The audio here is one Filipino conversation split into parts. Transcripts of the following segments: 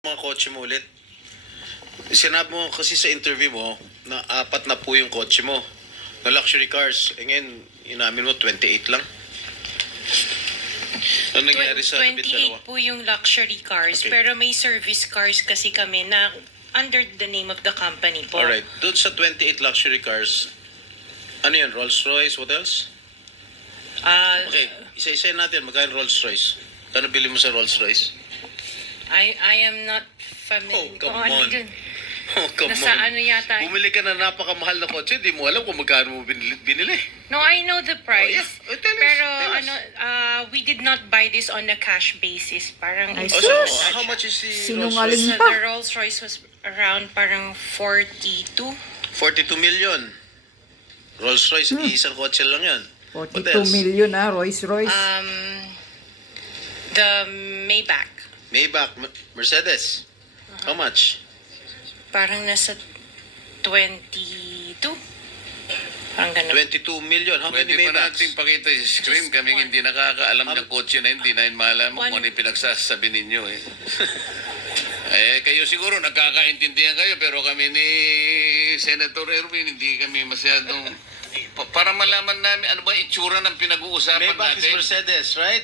Mga kotse mo ulit. Sinabi mo kasi sa interview mo na 4 na po yung kotse mo na luxury cars. E ngayon, inamin mo 28 lang. Ano nangyari sa labing dalawa? 28 po yung luxury cars, Okay. pero may service cars kasi kami na under the name of the company po. Alright, doon sa 28 luxury cars, ano yan? Rolls Royce? What else? Ah, Okay, isa-isa natin. Magkano Rolls Royce? Kano bili mo sa Rolls Royce? I am not familiar. Oh, come kung ano on. yun. Oh, come Nasa on. ano yata. Bumili ka na napakamahal na kotse, di mo alam kung magkano mo binili. No, I know the price. Oh, yeah. Oh, tell us, Pero tell us. we did not buy this on a cash basis. Parang Ay, Oh, sus! so, how much is the Rolls Sinungaling Royce? So pa. the Rolls Royce was around parang 42. 42 million. Rolls Royce, isang kotse lang yan. What 42 else? million Rolls Royce. The Maybach. Maybach, Mercedes. How much? Parang nasa 22. Parang ganun. 22 million. How many Pwede pa Maybachs? natin pakita yung screen. Just Kaming one. hindi nakakaalam ng kotse na hindi na malaman One. kung ano yung pinagsasabi ninyo eh. Kayo siguro nagkakaintindihan kayo pero kami ni Senator Erwin hindi kami masyadong para malaman namin ano ba itsura ng pinag-uusapan Maybach is natin. Mercedes, right?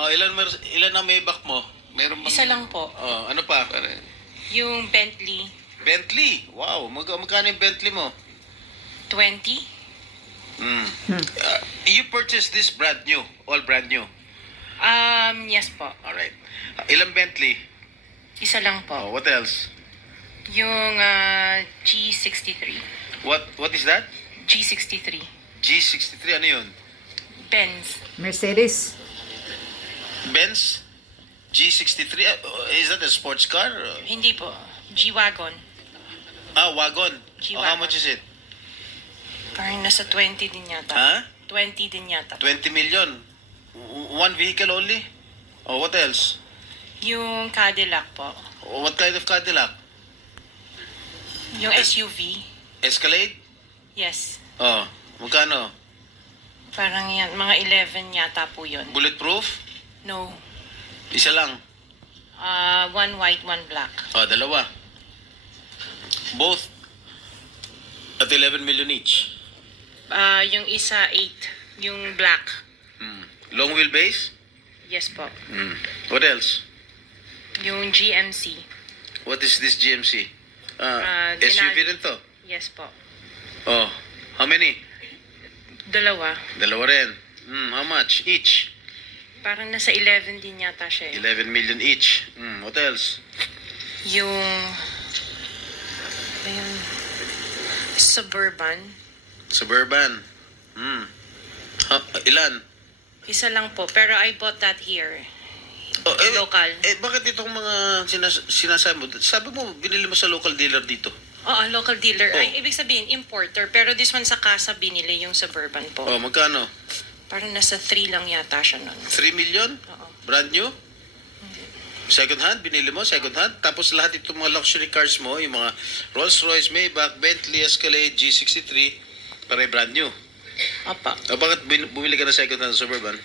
Oh, ilan ang Maybach mo? Meron bang Isa lang po. Oh, ano pa? Yung Bentley, Bentley. Wow, magkano yung Bentley mo? 20. You purchased this brand new, all brand new. Yes po. All right. Ilang Bentley? Isa lang Oh, po. what else? Yung G63. What is that? G63. G63 ano 'yun? Benz. Mercedes. Benz G63 is that a sports car? Hindi po. G-Wagon. Wagon. Oh, how G-Wagon. much is it? Parang nasa 20 din yata. Ha? 20 din yata. 20 million. One vehicle only? Oh, what else? Yung Cadillac po. What kind of Cadillac? Yung SUV. Escalade? Yes. Oh, magkano? Parang yan. Mga 11 yata po yun. Bulletproof? No. Isa lang. One white, one black. Oh, dalawa. Both at 11 million each. Yung isa 8. Yung black. Long wheelbase? Yes po. What else? Yung GMC. What is this GMC? Denali. SUV rin to. Yes po. Oh, how many? Dalawa. Dalawa rin. How much each? Parang nasa 11 din yata siya eh. 11 million each. What else? Yung Suburban. Suburban. Ilan? Isa lang po. Pero I bought that here. Oh, Local. Bakit itong mga sinasabi mo? Sabi mo, binili mo sa local dealer dito. Oo, local dealer. Oh. Ay, ibig sabihin, importer. Pero this one sa casa binili yung Suburban po. Oh, magkano? Parang nasa 3 lang yata siya nun. 3 million? Oo. Brand new? Second hand? Binili mo? Second hand? Tapos lahat itong mga luxury cars mo, yung mga Rolls Royce, Maybach, Bentley, Escalade, G63, pare brand new. Apa. Bakit bumili ka na second hand Suburban?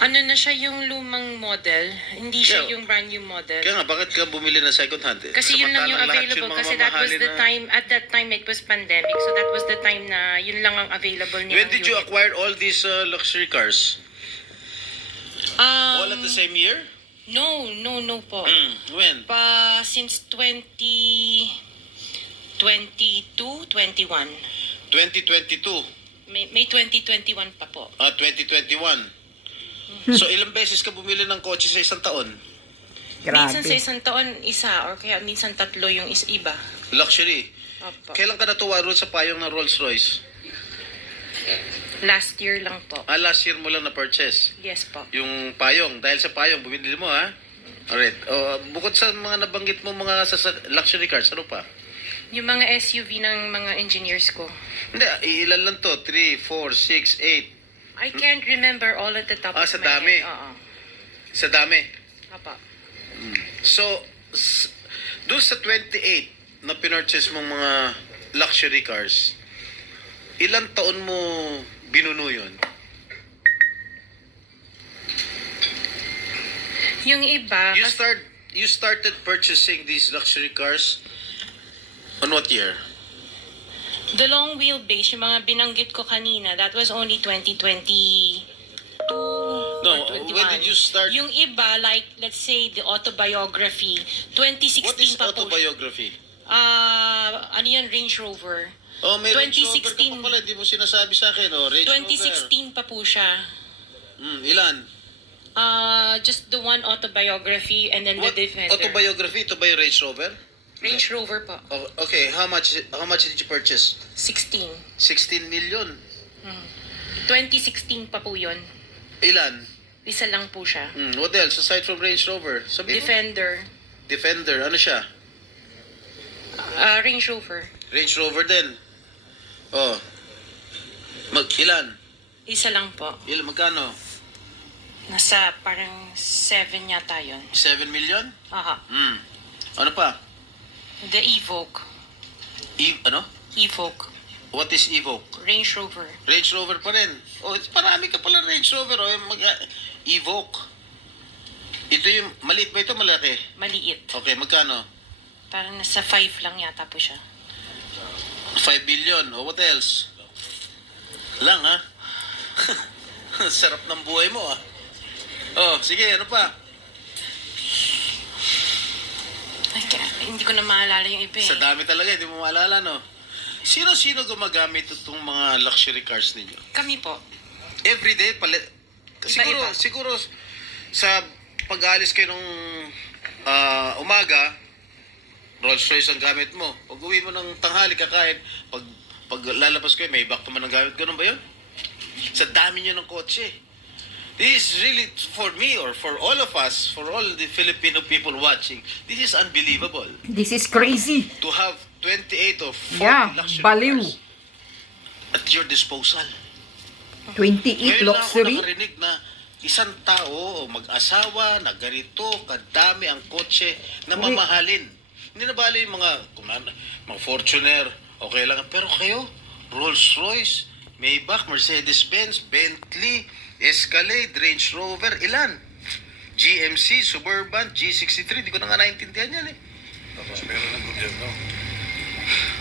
Ano na siya yung lumang model? Hindi siya Yeah. yung brand new model. Kaya nga, bakit ka bumili na second hand? Kasi yun lang yung Samantalang lahat available. yung mga Kasi that was mamahalin the na- time, at that time it was pandemic. So that was the time na yun lang ang available niya. When did you acquire all these luxury cars? All at the same year? No po. When? Since 2022, 21. 2022. May 2021 pa po. 2021. So ilang beses ka bumili ng kotse sa isang taon? Minsan sa Grabe. isang taon, isa. Or kaya minsan tatlo yung iba. Luxury. Opo. Kailan ka natuwa roon sa payong ng Rolls Royce? Last year lang po. Last year mo lang na-purchase. Yes po. Yung payong. Dahil sa payong, bumili mo ha? Alright. Bukod sa mga nabanggit mo mga luxury cars, ano pa? Yung mga SUV ng mga engineers ko. Hindi, ilan lang to? 3, 4, 6, 8. I can't remember all at the top of Sa my dami. head. Oo. Sa dami. Apa. So, doon sa 28 na pinurchase mong mga luxury cars, ilang taon mo binuno yun? Yung iba, You start you started purchasing these luxury cars on what year? The long wheelbase, yung mga binanggit ko kanina, that was only 2022 No, or 21. when did you start? Yung iba, like, let's say, the autobiography, 2016 What is pa po. autobiography? Ano yan, Range Rover. Oh, may Range Rover ka 2016. pa pala, di mo sinasabi sa akin, oh, Range Rover. 2016 pa po siya. Ilan? Just the one autobiography and then What the Defender. autobiography? Ito ba yung Range Rover? Range Rover po. Oh, okay, how much did you purchase? 16. 16 million. 2016 pa po yun. Ilan? Isa lang po siya. What else aside from Range Rover? Sabi mo? Defender. Defender, ano siya? Range Rover. Range Rover din. Oh. Ilan? Isa lang po. Magkano? Nasa parang 7 yata yun. 7 million? Aha. Ano pa? The Evoque. Ano? Evoque. What is Evoque? Range Rover. Range Rover pa rin. Oh, marami ka pala Range Rover. Oh, Evoque. Ito yung, maliit ba ito? Malaki? Maliit. Okay, magkano? Parang nasa 5 lang yata po siya. 5 billion. Oh, what else? Lang, ha? Sarap ng buhay mo, ah. Oh, sige, ano pa? Hindi ko na maalala yung iba eh. Sa dami talaga, hindi mo maalala, no? Sino-sino gumagamit itong mga luxury cars ninyo? Kami po. Everyday, Iba-iba. siguro sa pag-aalis kayo nung umaga, Rolls Royce ang gamit mo. Pag uwi mo ng tanghali, kakain, pag lalabas kayo, may back naman ang gamit. Ganun ba yun? Sa dami nyo ng kotse. This is really, for me or for all of us, for all the Filipino people watching, this is unbelievable. This is crazy. To have 28 or 40 Yeah, luxury baliw. cars at your disposal. 28 Ngayon lang ako luxury. nakarinig na isang tao o mag-asawa na ganito kadami ang kotse na Uy. mamahalin. Hindi na bali yung mga Fortuner, okay lang. Pero kayo, Rolls Royce, Maybach, Mercedes-Benz, Bentley, Escalade, Range Rover, ilan? GMC, Suburban, G63, di ko na nga naintindihan yan eh. Tapos pera ng gobyerno.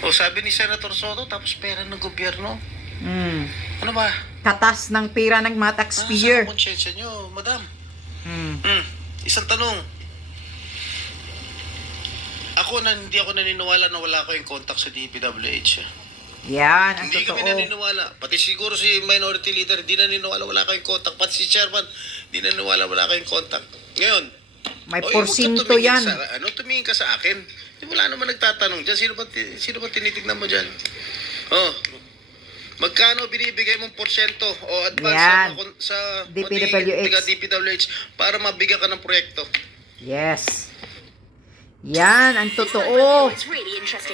O sabi ni Senator Soto, tapos pera ng gobyerno. Ano ba? Katas ng pera ng mga taxpayer. Sa konsyensya nyo, madam. Hmm. Isang tanong. Hindi ako naniniwala na wala ko yung contact sa DPWH. Yan, ang Hindi kami totoo. naniniwala. Pati siguro si Minority Leader, hindi naniniwala wala kayong contact. Pati si Chairman, hindi naniniwala wala kayong contact. Ngayon, May huwag ka porsinto tumingin yan. tumingin ka sa akin. Wala naman nagtatanong dyan. Sino ba tinitignan mo dyan? Oh, magkano binibigay mong porsyento o advance Yan. sa DPWH. DPWH para mabigyan ka ng proyekto? Yes. Yan, ang totoo.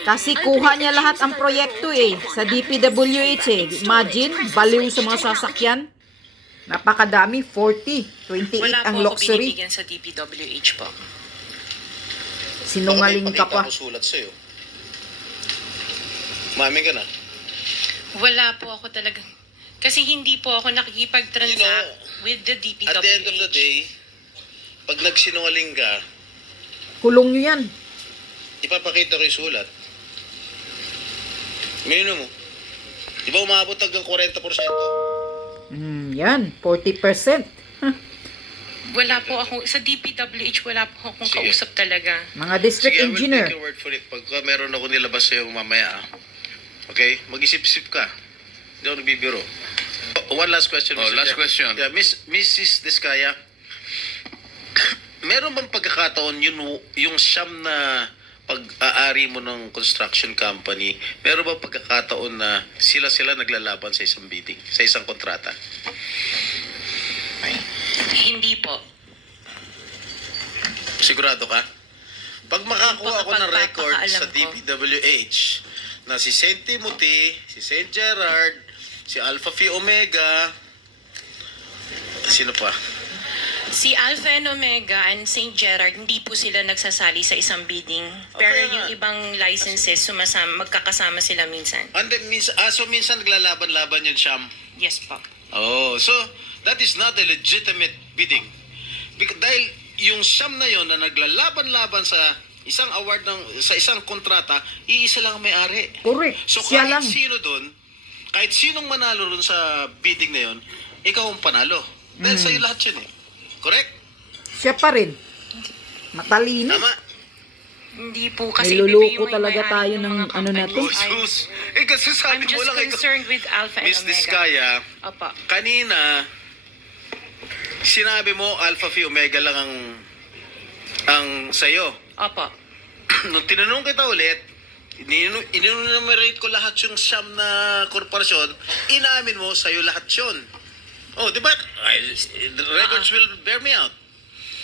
Kasi kuha niya lahat ang proyekto eh. Sa DPWH eh. Imagine, baliw sa mga sasakyan. Napakadami, 40. 28 Wala ang po ako luxury. binibigyan sa DPWH po. Sinungaling ka pa. Pakita ko sulat sa'yo. Mami ka na. Wala po ako talaga. Kasi hindi po ako nakikipag-transact with the DPWH. At the end of the day, pag nagsinungaling ka, Kulong nyo yan. ipapakita ko yung sulat. Minino mo. Di ba umabot hanggang 40%? Yan, 40%. Wala po ako, sa DPWH, wala po akong Sige. kausap talaga. Mga district Sige, I will engineer. take your word for it. Pagka meron ako nilabas sa'yo mamaya, okay? Mag-isip-isip ka. Hindi ako nagbibiro. One last question, Oh, Mr. last Chair. question. Yeah, Mrs. Diskaya, meron bang pagkakataon yung siyam na pag-aari mo ng construction company, meron bang pagkakataon na sila naglalaban sa isang bidding, sa isang kontrata? Hindi po. Sigurado ka? Pag makakuha ako ng record sa Pagpapakaalam ko. DPWH na si St. Timothy, si St. Gerard, si Alpha Phi Omega, sino pa? Si Alpha and Omega and St. Gerard, hindi po sila nagsasali sa isang bidding. Pero Okay nga. yung ibang licenses, magkakasama sila minsan. And then, so minsan naglalaban-laban yun, Sham. Yes po. Oh, so that is not a legitimate bidding. Dahil yung siyam na yon na naglalaban-laban sa isang award sa isang kontrata, iisa lang ang may-ari. Correct. So Siya kahit lang. sino doon, kahit sinong manalo doon sa bidding na yon, ikaw ang panalo. Dahil sa'yo lahat yun eh. Correct? Siya pa rin. Matalino. Tama? Hindi po kasi Niluluko ibibigay mo yung talaga may-ari tayo ng ng mga ano na to. companies. Sus. Kasi sabi I'm mo just lang ikaw. concerned with Alpha and Miss Omega. Diskaya, Opo. kanina, sinabi mo Alpha Phi Omega lang ang sa'yo. Opo. Nung tinanong kita ulit, inunumerate ko lahat yung siyam na korporasyon, inamin mo sa'yo lahat yun. Oh, di ba? The records will bear me out.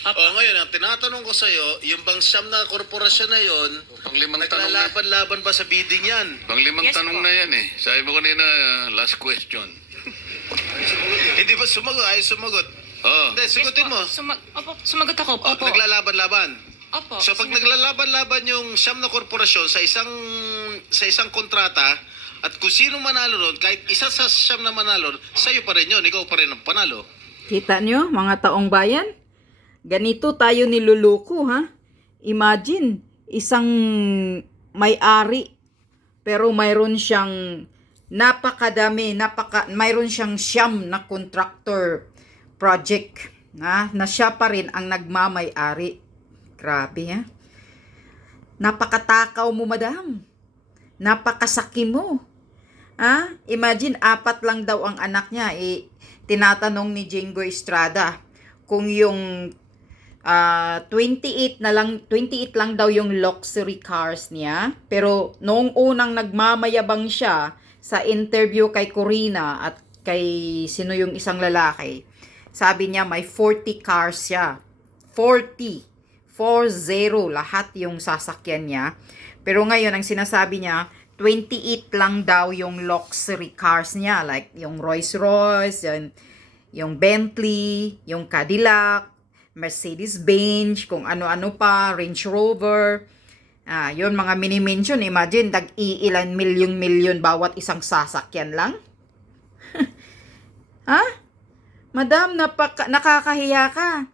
Opo. Oh, ngayon, ang tinatanong ko sa'yo, yung bang siyam na korporasyon na yon, Panglimang tanong na. naglalaban-laban ba sa bidding yan? Panglimang Yes tanong po. na yan eh. Sabi mo kanina, last question. Hindi ba sumagot? Ay, sumagot. Oh. Hindi, sagutin mo. Opo, sumagot ako. Oh, Opo. naglalaban-laban. Opo. So pag naglalaban-laban yung siyam na korporasyon sa isang kontrata, at kung sino manalo ron, kahit isa sa siyam na manalo, sa'yo pa rin yun, ikaw pa rin ang panalo. Kita nyo, mga taong bayan? Ganito tayo niluluko, ha? Imagine, isang may-ari, pero mayroon siyang mayroon siyang siyam na contractor project, na siya pa rin ang nagmamay-ari. Grabe, ha? Napakatakaw mo, madam. Napakasaki mo. Ha? Imagine, 4 lang daw ang anak niya. Tinatanong ni Jingo Estrada kung yung 28 lang daw yung luxury cars niya. Pero noong unang nagmamayabang siya sa interview kay Corina at kay sino yung isang lalaki, sabi niya may 40 cars siya. 40 lahat yung sasakyan niya. Pero ngayon, ang sinasabi niya, 28 lang daw yung luxury cars niya. Like, yung Rolls-Royce, yung Bentley, yung Cadillac, Mercedes-Benz, kung ano-ano pa, Range Rover. Yun, mga mini-mention. Imagine, ilan milyon bawat isang sasakyan lang. Ha? Madam, nakakahiya ka.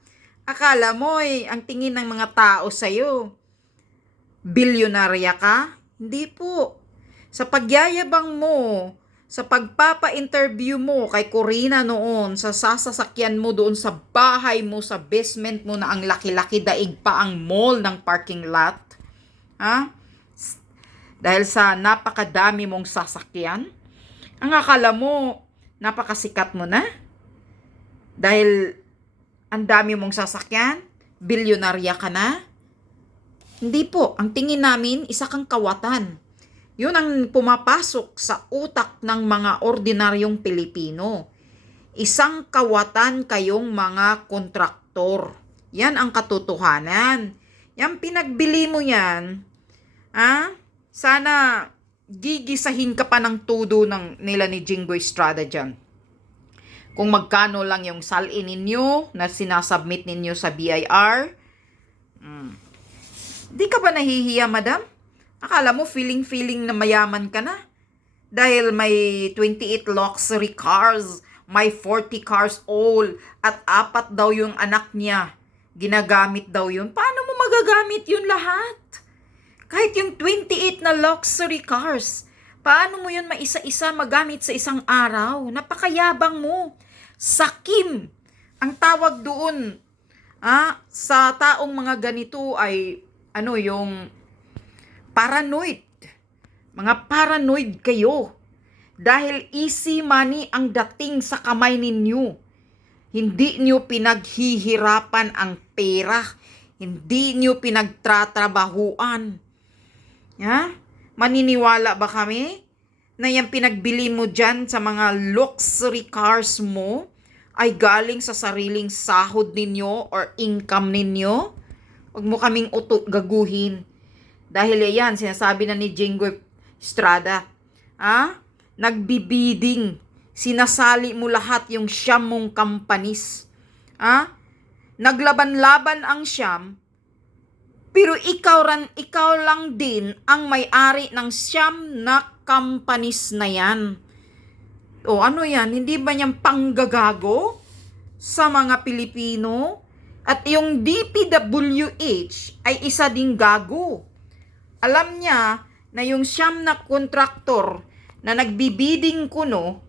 Akala mo ang tingin ng mga tao sa'yo, bilyonarya ka? Hindi po. Sa pagyayabang mo, sa pagpapa-interview mo kay Corina noon, sa sasakyan mo doon sa bahay mo, sa basement mo na ang laki-laki, daig pa ang mall ng parking lot. Ha? Dahil sa napakadami mong sasakyan, ang akala mo, napakasikat mo na? Dahil ang dami mong sasakyan, bilyonarya ka na? Hindi po. Ang tingin namin, isa kang kawatan. Yun ang pumapasok sa utak ng mga ordinaryong Pilipino. Isang kawatan kayong mga kontraktor. Yan ang katotohanan. Yan pinagbili mo yan, sana gigisahin ka pa ng tudo nila ni Jingo Estrada dyan. Kung magkano lang yung salin ninyo na sinasubmit ninyo sa BIR. Di ka ba nahihiya, madam? Akala mo feeling na mayaman ka na? Dahil may 28 luxury cars, may 40 cars all, at 4 daw yung anak niya. Ginagamit daw yun. Paano mo magagamit yun lahat? Kahit yung 28 na luxury cars, paano mo yun maisa-isa magamit sa isang araw? Napakayabang mo. Sakim. Ang tawag doon sa taong mga ganito ay yung paranoid. Mga paranoid kayo. Dahil easy money ang dating sa kamay ninyo. Hindi nyo pinaghihirapan ang pera. Hindi nyo pinagtratrabahuan. Maniniwala ba kami na yung pinagbili mo dyan sa mga luxury cars mo ay galing sa sariling sahod ninyo or income ninyo? Huwag mo kaming gaguhin. Dahil yan, sinasabi na ni Jingo Estrada, nagbibiding, sinasali mo lahat yung siyam mong companies. Naglaban-laban ang siyam, pero ikaw lang din ang may-ari ng siyam na companies na yan. O ano yan? Hindi ba niyang panggagago sa mga Pilipino? At yung DPWH ay isa ding gago. Alam niya na yung siyam na kontraktor na nagbibiding kuno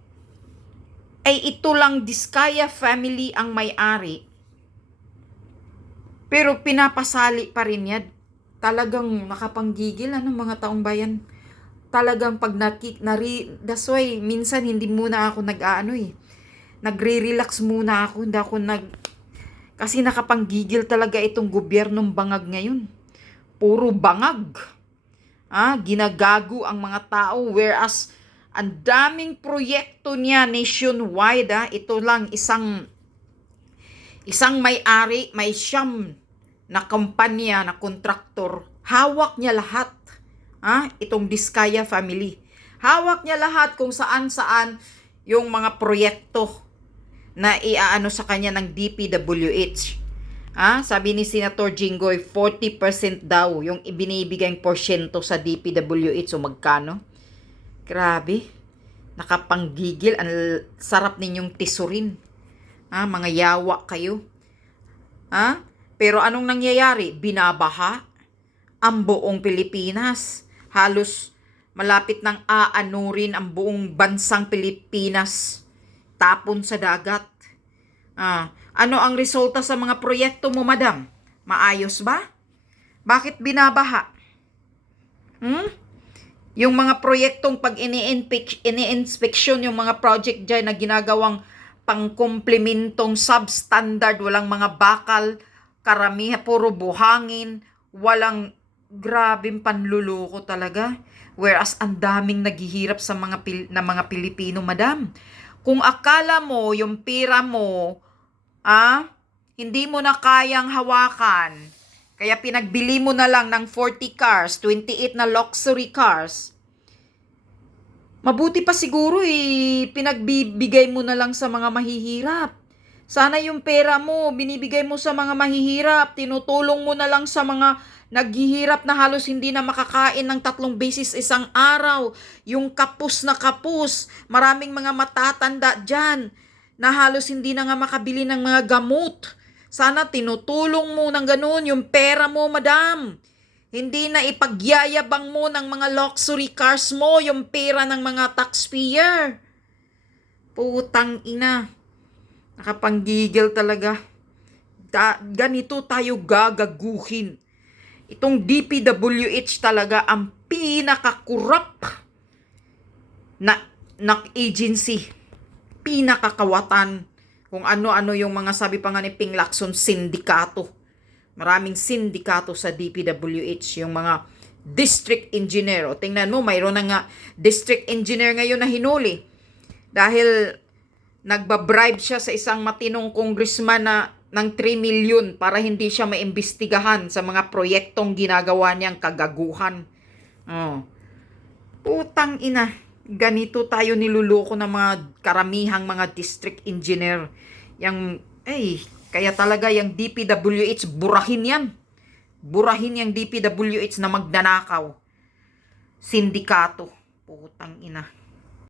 ay ito lang Diskaya family ang may-ari. Pero pinapasali pa rin yan. Talagang nakapanggigil mga taong bayan. Talagang pag that's why minsan hindi muna ako nagre-relax muna ako, hindi ako kasi nakapanggigil talaga itong gobyernong bangag ngayon. Puro bangag. Ginagago ang mga tao, whereas ang daming proyekto niya nationwide. Ito lang isang may-ari, may siyam na kumpanya, na kontraktor. Hawak niya lahat. Itong Diskaya family. Hawak niya lahat kung saan-saan yung mga proyekto na iaano sa kanya ng DPWH. Sabi ni Senator Jinggoy, 40% daw yung ibinibigay porsyento sa DPWH. So magkano? Grabe. Nakapanggigil. Ang sarap ninyong tisurin. Mga yawa kayo. Pero anong nangyayari? Binabaha ang buong Pilipinas. Halos malapit nang aanurin ang buong bansang Pilipinas. Tapon sa dagat. Ano ang resulta sa mga proyekto mo, madam? Maayos ba? Bakit binabaha? Yung mga proyektong pag ini-inspection yung mga project dyan na ginagawang pangkumplementong substandard, walang mga bakal, karamihan, puro buhangin, walang grabing panluloko talaga. Whereas ang daming naghihirap sa mga Pilipino, madam. Kung akala mo yung pera mo, hindi mo na kayang hawakan, kaya pinagbili mo na lang ng 40 cars, 28 na luxury cars, mabuti pa siguro pinagbibigay mo na lang sa mga mahihirap. Sana yung pera mo, binibigay mo sa mga mahihirap, tinutulong mo na lang sa mga naghihirap na halos hindi na makakain ng 3 beses isang araw. Yung kapus na kapus, maraming mga matatanda dyan na halos hindi na nga makabili ng mga gamot. Sana tinutulong mo ng ganun yung pera mo, madam. Hindi na ipagyayabang mo ng mga luxury cars mo yung pera ng mga taxpayer. Putang ina. Nakapanggigil talaga. Ganito tayo gagaguhin. Itong DPWH talaga ang pinakakurap na agency. Pinakakawatan. Kung ano-ano yung mga sabi pa nga ni Ping Lacson, sindikato. Maraming sindikato sa DPWH. Yung mga district engineer. O tingnan mo, mayroon na nga district engineer ngayon na hinuli. Dahil nagbabribe siya sa isang matinong congressman ng 3 million para hindi siya maimbestigahan sa mga proyektong ginagawa niyang kagaguhan. Putang ina. Ganito tayo niluloko ng mga karamihang mga district engineer. Kaya talaga yung DPWH, burahin yan. Burahin yung DPWH na magnanakaw. Sindikato. Putang ina.